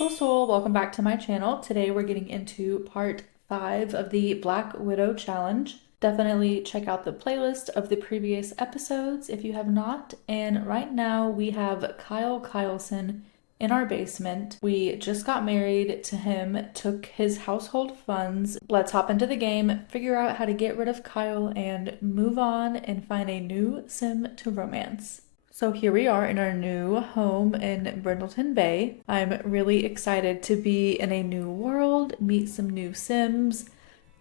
Welcome back to my channel. Today we're getting into part 5 of the Black Widow challenge. Definitely check out the playlist of the previous episodes if you have not. And right now we have Kyle Kyleson in our basement. We just got married to him, took his household funds. Let's hop into the game, figure out how to get rid of Kyle, and move on and find a new sim to romance. So here we are in our new home in Brindleton Bay. I'm really excited to be in a new world, meet some new Sims,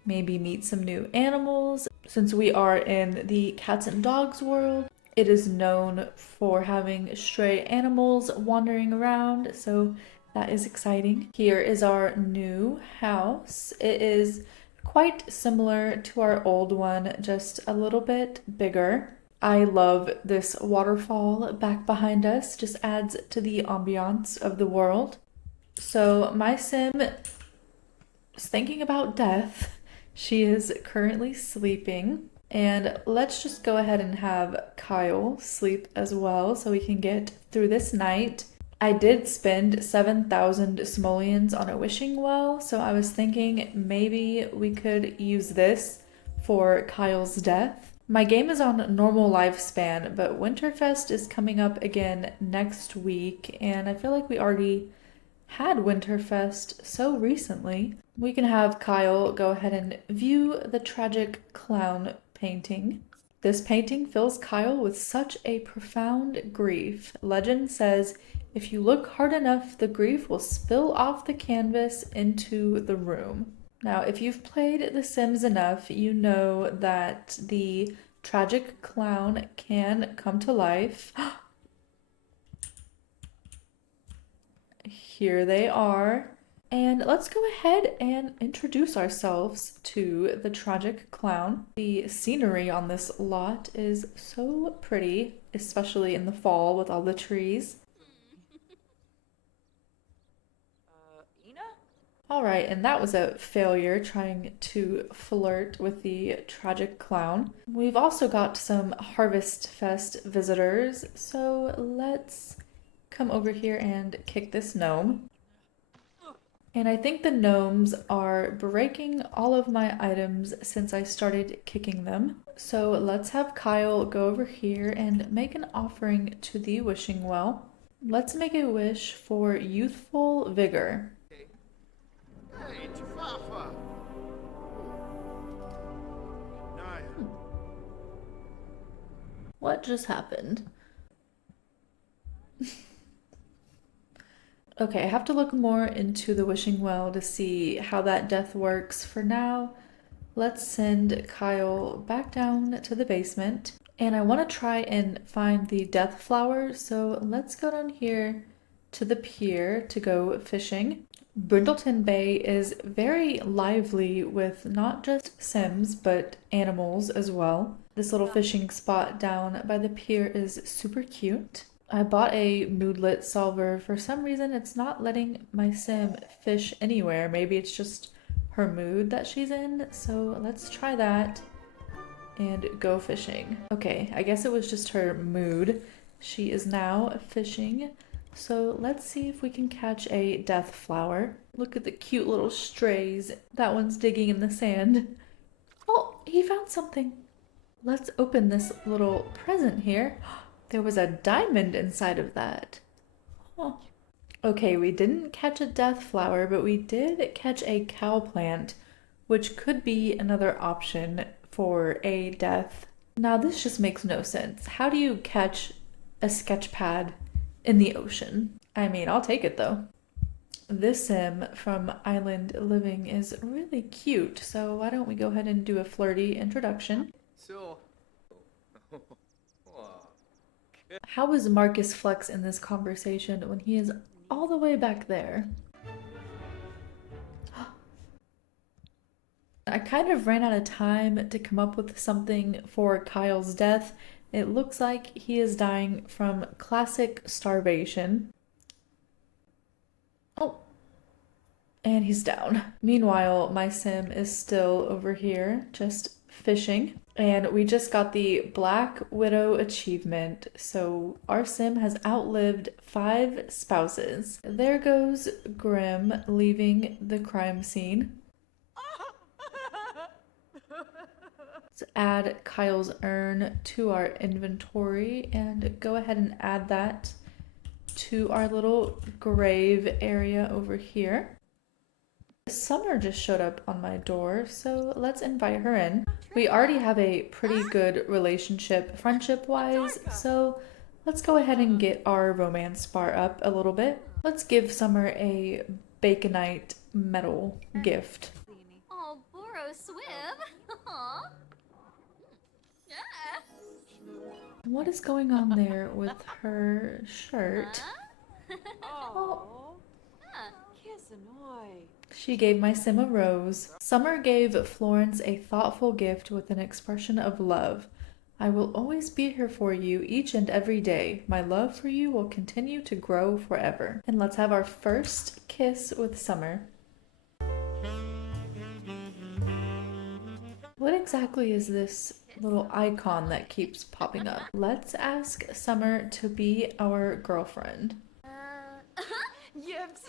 maybe meet some new animals. Since we are in the cats and dogs world, it is known for having stray animals wandering around, so that is exciting. Here is our new house. It is quite similar to our old one, just a little bit bigger. I love this waterfall back behind us, just adds to the ambiance of the world. So my sim is thinking about death. She is currently sleeping. And let's just go ahead and have Kyle sleep as well so we can get through this night. I did spend 7,000 simoleans on a wishing well, so I was thinking maybe we could use this for Kyle's death. My game is on normal lifespan, but Winterfest is coming up again next week, and I feel like we already had Winterfest so recently. We can have Kyle go ahead and view the tragic clown painting. This painting fills Kyle with such a profound grief. Legend says if you look hard enough, the grief will spill off the canvas into the room. Now, if you've played The Sims enough, you know that the tragic clown can come to life. Here they are. And let's go ahead and introduce ourselves to the tragic clown. The scenery on this lot is so pretty, especially in the fall with all the trees. All right, and that was a failure trying to flirt with the tragic clown. We've also got some Harvest Fest visitors, so let's come over here and kick this gnome. And I think the gnomes are breaking all of my items since I started kicking them. So let's have Kyle go over here and make an offering to the wishing well. Let's make a wish for youthful vigor. What just happened? Okay, I have to look more into the wishing well to see how that death works. For now, let's send Kyle back down to the basement. And I want to try and find the death flower, so let's go down here to the pier to go fishing. Brindleton Bay is very lively with not just Sims, but animals as well. This little fishing spot down by the pier is super cute. I bought a moodlet solver. For some reason, it's not letting my sim fish anywhere. Maybe it's just her mood that she's in. So let's try that and go fishing. Okay, I guess it was just her mood. She is now fishing. So let's see if we can catch a death flower. Look at the cute little strays. That one's digging in the sand. Oh, he found something. Let's open this little present here. There was a diamond inside of that. Oh. Okay, we didn't catch a death flower, but we did catch a cow plant, which could be another option for a death. Now, this just makes no sense. How do you catch a sketch pad in the ocean? I mean, I'll take it though. This sim from Island Living is really cute, so why don't we go ahead and do a flirty introduction? So, How is Marcus Flex in this conversation when he is all the way back there? I kind of ran out of time to come up with something for Kyle's death. It looks like he is dying from classic starvation. Oh, and he's down. Meanwhile, my sim is still over here, just fishing. And we just got the Black Widow achievement, so our sim has outlived 5 spouses. There goes Grim leaving the crime scene. Let's add Kyle's urn to our inventory and go ahead and add that to our little grave area over here. Summer just showed up on my door, so let's invite her in. We already have a pretty good relationship friendship-wise, so let's go ahead and get our romance bar up a little bit. Let's give Summer a Baconite medal gift. Oh, Boro Swim. Aw. What is going on there with her shirt? Oh, she gave my sim a rose. Summer gave Florence a thoughtful gift with an expression of love. I will always be here for you each and every day. My love for you will continue to grow forever. And let's have our first kiss with Summer. What exactly is this little icon that keeps popping up? Let's ask Summer to be our girlfriend. Yips.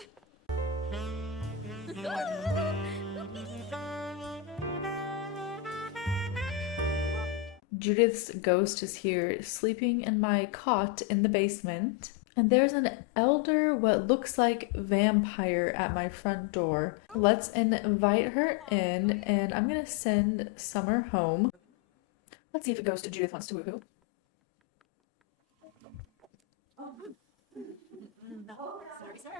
Judith's ghost is here, sleeping in my cot in the basement. And there's an elder, what looks like vampire at my front door. Let's invite her in, and I'm gonna send Summer home. Let's see if Ghost Judith wants to woohoo.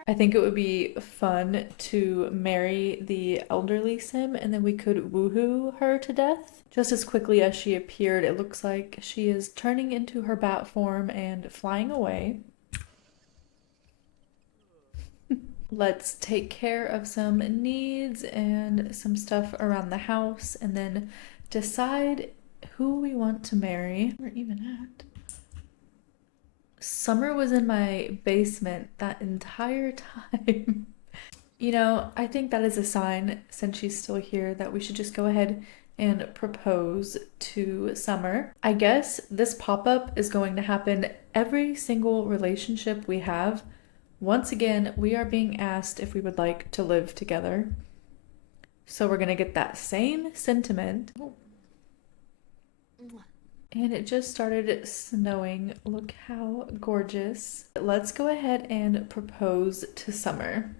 I think it would be fun to marry the elderly sim and then we could woohoo her to death. Just as quickly as she appeared, it looks like she is turning into her bat form and flying away. Let's take care of some needs and some stuff around the house and then decide who we want to marry. Where even at? Summer was in my basement that entire time. You know, I think that is a sign, since she's still here, that we should just go ahead and propose to Summer. I guess this pop-up is going to happen every single relationship we have. Once again, we are being asked if we would like to live together. So we're gonna get that same sentiment. And it just started snowing. Look how gorgeous. Let's go ahead and propose to Summer.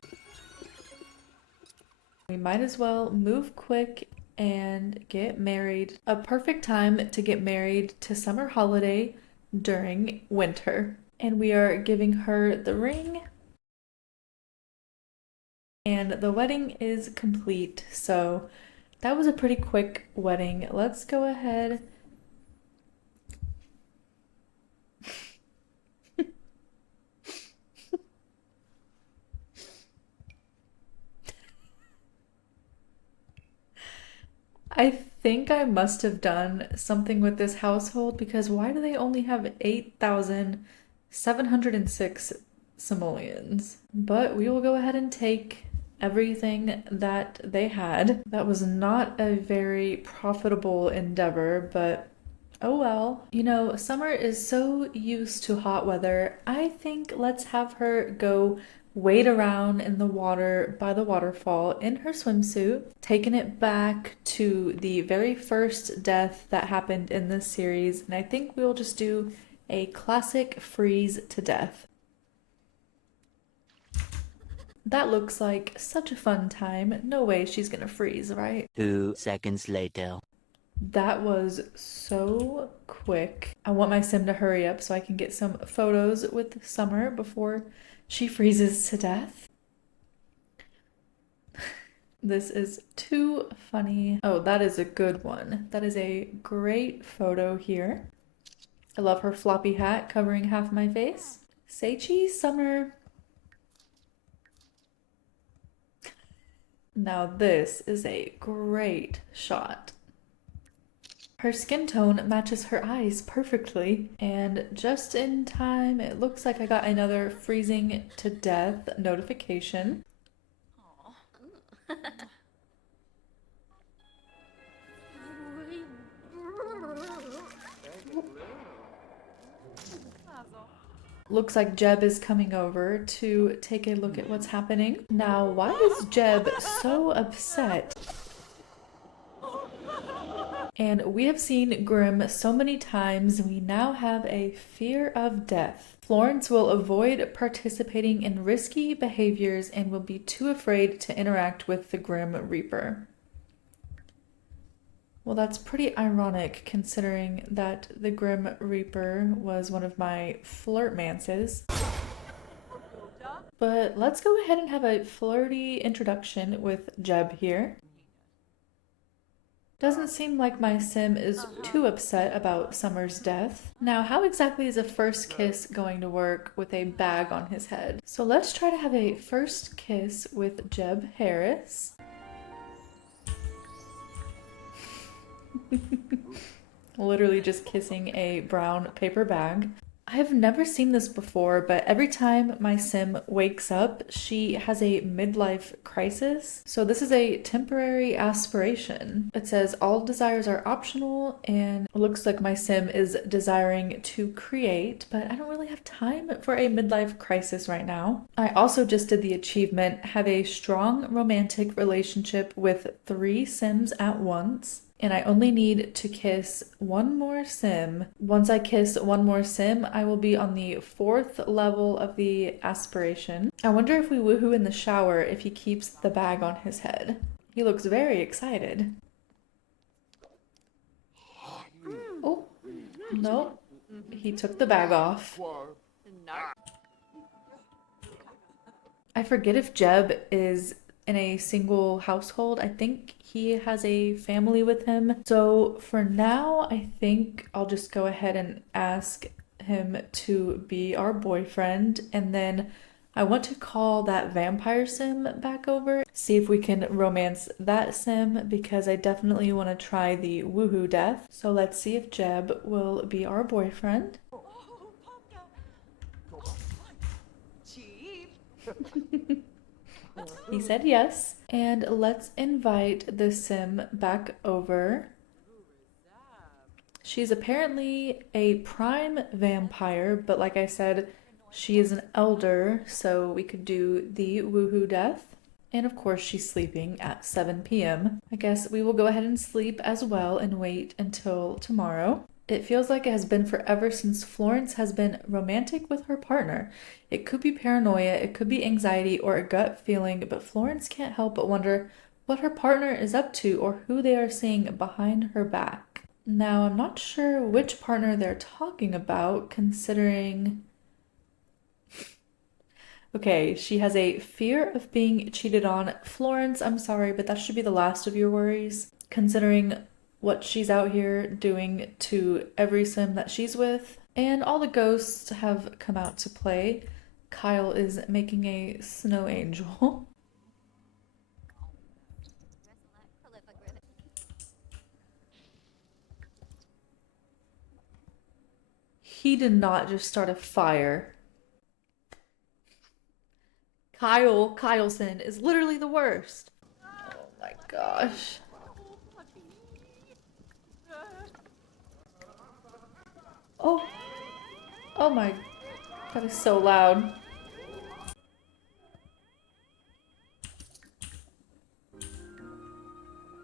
We might as well move quick and get married. A perfect time to get married to Summer Holiday during winter. And we are giving her the ring. And the wedding is complete. So that was a pretty quick wedding. Let's go ahead. I think I must have done something with this household because why do they only have 8,706 simoleons? But we will go ahead and take everything that they had. That was not a very profitable endeavor, but oh well. You know, Summer is so used to hot weather. I think let's have her go wade around in the water by the waterfall in her swimsuit, taking it back to the very first death that happened in this series. And I think we'll just do a classic freeze to death. That looks like such a fun time. No way she's gonna freeze, right? 2 seconds later. That was so quick. I want my sim to hurry up so I can get some photos with Summer before she freezes to death. This is too funny. Oh, that is a good one. That is a great photo here. I love her floppy hat covering half my face. Say cheese, Summer. Now this is a great shot. Her skin tone matches her eyes perfectly, and just in time, it looks like I got another freezing to death notification. Looks like Jeb is coming over to take a look at what's happening. Now, why is Jeb so upset? And we have seen Grim so many times, we now have a fear of death. Florence will avoid participating in risky behaviors and will be too afraid to interact with the Grim Reaper. Well, that's pretty ironic considering that the Grim Reaper was one of my flirtmances. But let's go ahead and have a flirty introduction with Jeb here. Doesn't seem like my sim is too upset about Summer's death. Now, how exactly is a first kiss going to work with a bag on his head? So let's try to have a first kiss with Jeb Harris. Literally just kissing a brown paper bag. I've never seen this before, but every time my sim wakes up, she has a midlife crisis. So this is a temporary aspiration. It says all desires are optional, and it looks like my sim is desiring to create, but I don't really have time for a midlife crisis right now. I also just did the achievement, have a strong romantic relationship with 3 sims at once. And I only need to kiss one more sim. Once I kiss one more sim, I will be on the 4th level of the aspiration. I wonder if we woohoo in the shower if he keeps the bag on his head. He looks very excited. Oh, no. He took the bag off. I forget if Jeb is in a single household. I think he has a family with him. So for now, I think I'll just go ahead and ask him to be our boyfriend. And then I want to call that vampire sim back over, see if we can romance that sim, because I definitely want to try the woohoo death. So let's see if Jeb will be our boyfriend. He said yes. And let's invite the sim back over. She's apparently a prime vampire, but like I said, she is an elder, so we could do the woohoo death. And of course, she's sleeping at 7 p.m. I guess we will go ahead and sleep as well and wait until tomorrow. It feels like it has been forever since Florence has been romantic with her partner. It could be paranoia, it could be anxiety, or a gut feeling, but Florence can't help but wonder what her partner is up to or who they are seeing behind her back. Now, I'm not sure which partner they're talking about, considering... Okay, she has a fear of being cheated on. Florence, I'm sorry, but that should be the last of your worries, considering what she's out here doing to every sim that she's with. And all the ghosts have come out to play. Kyle is making a snow angel. He did not just start a fire. Kyle Kyleson is literally the worst. Oh my gosh. Oh. Oh my. That is so loud.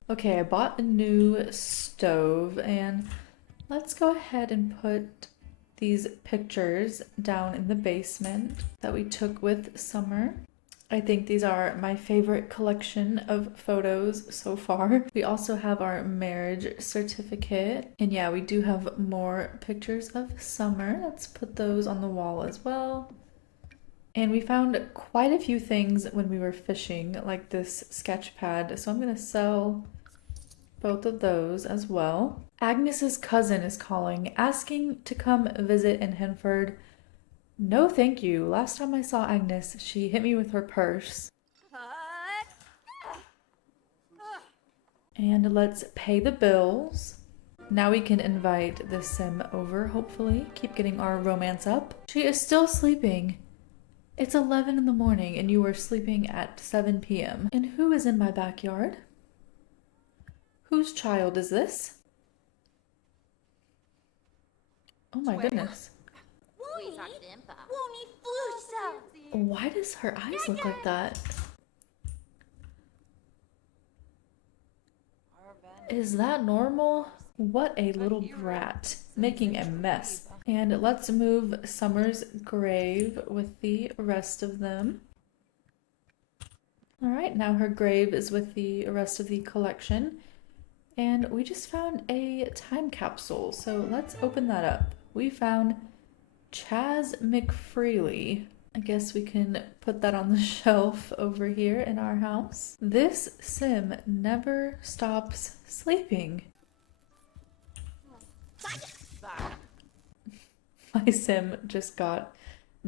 Okay, I bought a new stove, and let's go ahead and put these pictures down in the basement that we took with Summer. I think these are my favorite collection of photos so far. We also have our marriage certificate. And yeah, we do have more pictures of Summer. Let's put those on the wall as well. And we found quite a few things when we were fishing, like this sketch pad. So I'm gonna sell both of those as well. Agnes's cousin is calling, asking to come visit in Henford. No, thank you. Last time I saw Agnes, she hit me with her purse. And let's pay the bills. Now we can invite the sim over, hopefully. Keep getting our romance up. She is still sleeping. It's 11 in the morning and you were sleeping at 7 p.m. And who is in my backyard? Whose child is this? Oh my goodness. Why does her eyes look like that? Is that normal? What a little brat, making a mess. And let's move Summer's grave with the rest of them. All right, now her grave is with the rest of the collection. And we just found a time capsule, so let's open that up. We found Chaz McFreely. I guess we can put that on the shelf over here in our house. This sim never stops sleeping. My sim just got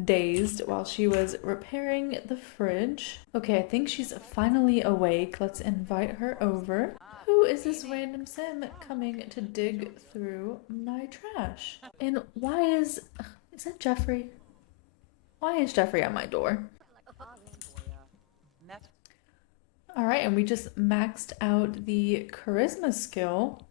dazed while she was repairing the fridge. Okay, I think she's finally awake. Let's invite her over. Who is this random sim coming to dig through my trash? And why is that Jeffrey? Why is Jeffrey at my door? All right, and we just maxed out the charisma skill.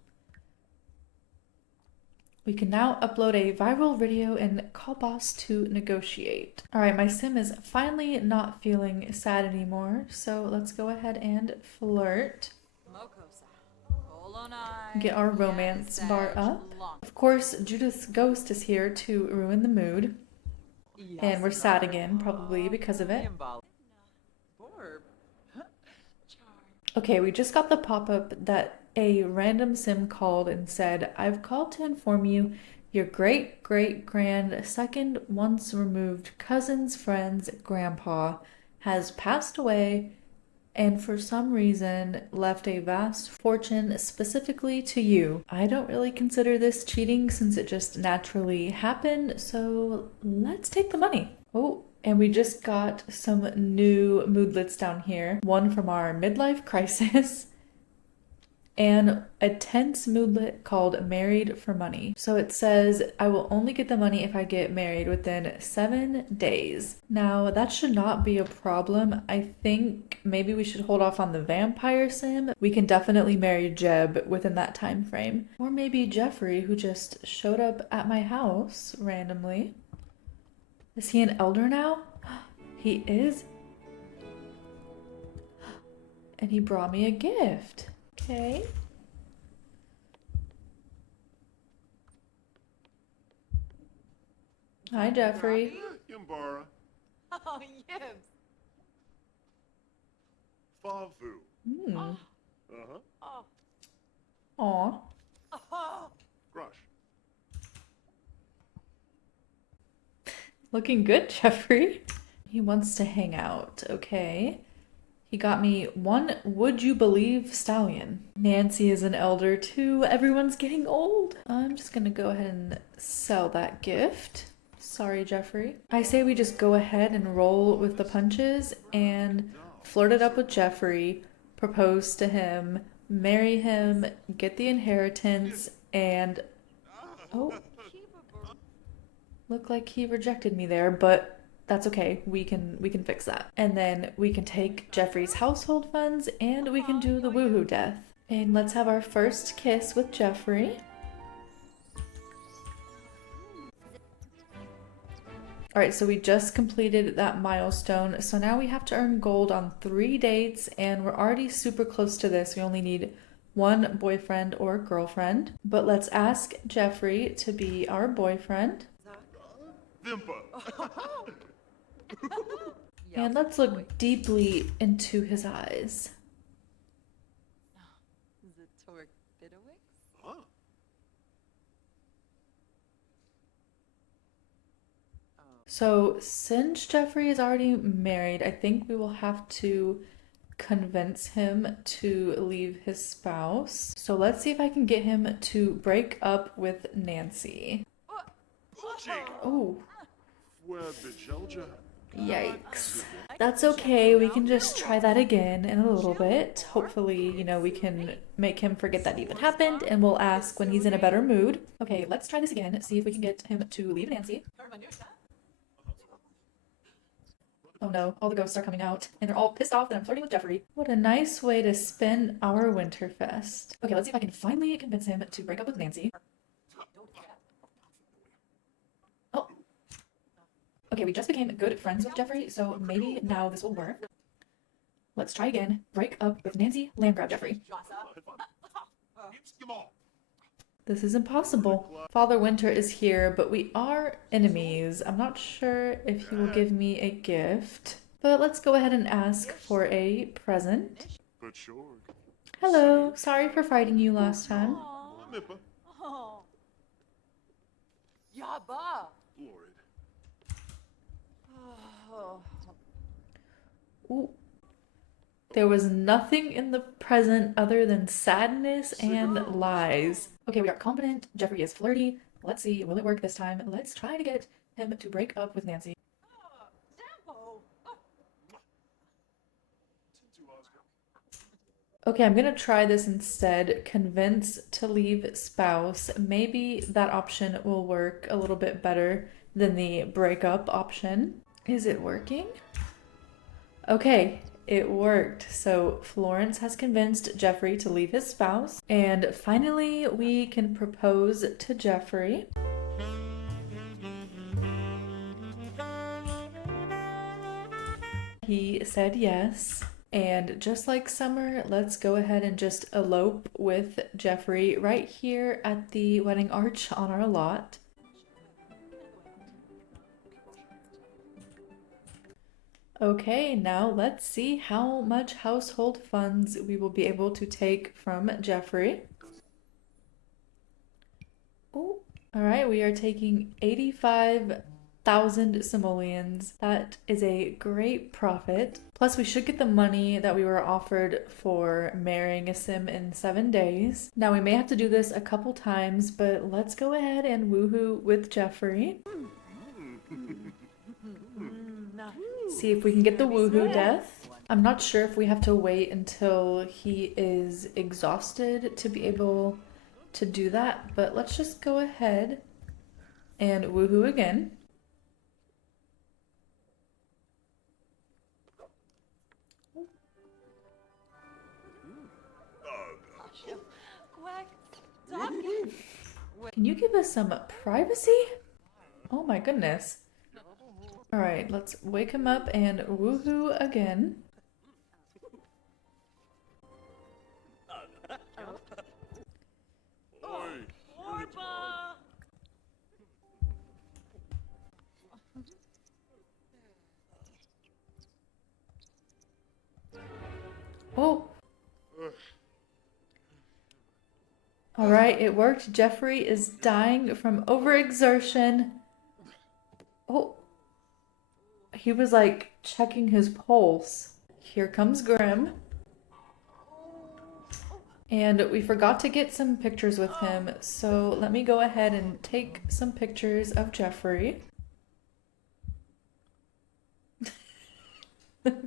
We can now upload a viral video and call boss to negotiate. All right, my sim is finally not feeling sad anymore, so let's go ahead and flirt. Get our romance bar up. Of course, Judith's ghost is here to ruin the mood. And we're sad again, probably because of it. Okay, we just got the pop-up that a random sim called and said, I've called to inform you your great-great-grand second once removed cousin's friend's grandpa has passed away and for some reason left a vast fortune specifically to you. I don't really consider this cheating since it just naturally happened, so let's take the money. Oh, and we just got some new moodlets down here. One from our midlife crisis and a tense moodlet called Married for Money. So it says, I will only get the money if I get married within 7 days. Now, that should not be a problem. I think maybe we should hold off on the vampire sim. We can definitely marry Jeb within that time frame. Or maybe Jeffrey, who just showed up at my house randomly. Is he an elder now? He is. And he brought me a gift. Okay. Hi, Jeffrey. Yambara. Oh, Yibs. Favu. Uh-huh. Oh. Aw. Oh. Grush. Looking good, Jeffrey. He wants to hang out. Okay. He got me one Would You Believe stallion. Nancy is an elder too. Everyone's getting old. I'm just gonna go ahead and sell that gift. Sorry, Jeffrey. I say we just go ahead and roll with the punches and flirt it up with Jeffrey, propose to him, marry him, get the inheritance, and oh, looked like he rejected me there, but that's okay. We can fix that. And then we can take Jeffrey's household funds and we can do the woohoo death. And let's have our first kiss with Jeffrey. All right, so we just completed that milestone. So now we have to earn gold on 3 dates and we're already super close to this. We only need one boyfriend or girlfriend. But let's ask Jeffrey to be our boyfriend. Vimpa. And let's look deeply into his eyes. Huh? So since Jeffrey is already married, I think we will have to convince him to leave his spouse. So let's see if I can get him to break up with Nancy. Oh. Yikes. That's okay, we can just try that again in a little bit. Hopefully, we can make him forget that even happened, and we'll ask when he's in a better mood. Okay, let's try this again, see if we can get him to leave Nancy. Oh no, all the ghosts are coming out, and they're all pissed off that I'm flirting with Jeffrey. What a nice way to spend our Winterfest. Okay, let's see if I can finally convince him to break up with Nancy. Okay, we just became good friends with Jeffrey, so maybe now this will work. Let's try again. Break up with Nancy, land grab Jeffrey. This is impossible. Father Winter is here, but we are enemies. I'm not sure if he will give me a gift, but let's go ahead and ask for a present. But sure. Hello, sorry for fighting you last time. Mippa. Oh. Yaba. Lord. Oh. Ooh. There was nothing in the present other than sadness and lies. Okay, we are confident. Jeffrey is flirty. Let's see, will it work this time? Let's try to get him to break up with Nancy. Sampo. Okay, I'm gonna try this instead. Convince to leave spouse. Maybe that option will work a little bit better than the breakup option. Is it working? Okay, it worked. So Florence has convinced Jeffrey to leave his spouse. And finally, we can propose to Jeffrey. He said yes. And just like Summer, let's go ahead and just elope with Jeffrey right here at the wedding arch on our lot. Okay, now let's see how much household funds we will be able to take from Jeffrey. Oh, all right, we are taking 85,000 simoleons. That is a great profit. Plus, we should get the money that we were offered for marrying a sim in 7 days. Now, we may have to do this a couple times, but let's go ahead and woohoo with Jeffrey. See if we can get the woohoo death. I'm not sure if we have to wait until he is exhausted to be able to do that, but let's just go ahead and woohoo again. Can you give us some privacy? Oh my goodness. All right, let's wake him up and woohoo again. Oh. All right, it worked. Jeffrey is dying from overexertion. Oh. He was like checking his pulse. Here comes Grim. And we forgot to get some pictures with him, so let me go ahead and take some pictures of Jeffrey. Okay.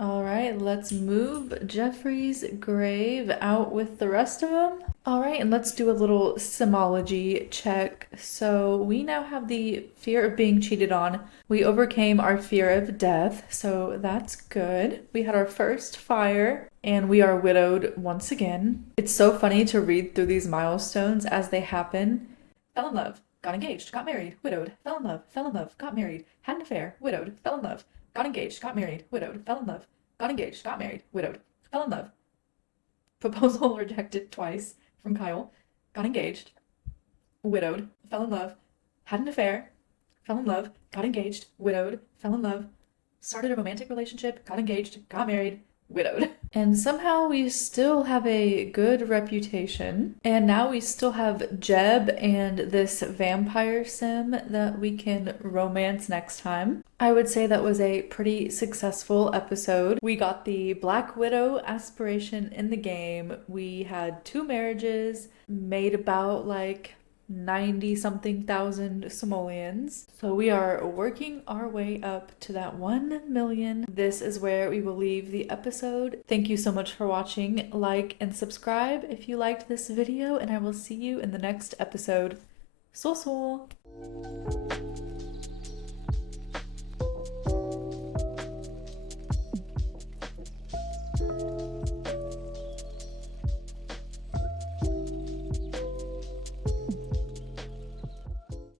All right, let's move Jeffrey's grave out with the rest of them. All right, and let's do a little simology check. So we now have the fear of being cheated on. We overcame our fear of death, so that's good. We had our first fire, and we are widowed once again. It's so funny to read through these milestones as they happen. Fell in love, got engaged, got married, widowed, fell in love, got married, had an affair, widowed, fell in love. Got engaged, got married, widowed, fell in love. Got engaged, got married, widowed, fell in love. Proposal rejected twice from Kyle. Got engaged, widowed, fell in love. Had an affair, fell in love, got engaged, widowed, fell in love. Started a romantic relationship, got engaged, got married, widowed. And somehow we still have a good reputation. And now we still have Jeb and this vampire sim that we can romance next time. I would say that was a pretty successful episode. We got the Black Widow aspiration in the game. We had 2 marriages, made about like 90 something thousand simoleons. So we are working our way up to that 1 million. This is where we will leave the episode. Thank you so much for watching. Like and subscribe if you liked this video, and I will see you in the next episode. So.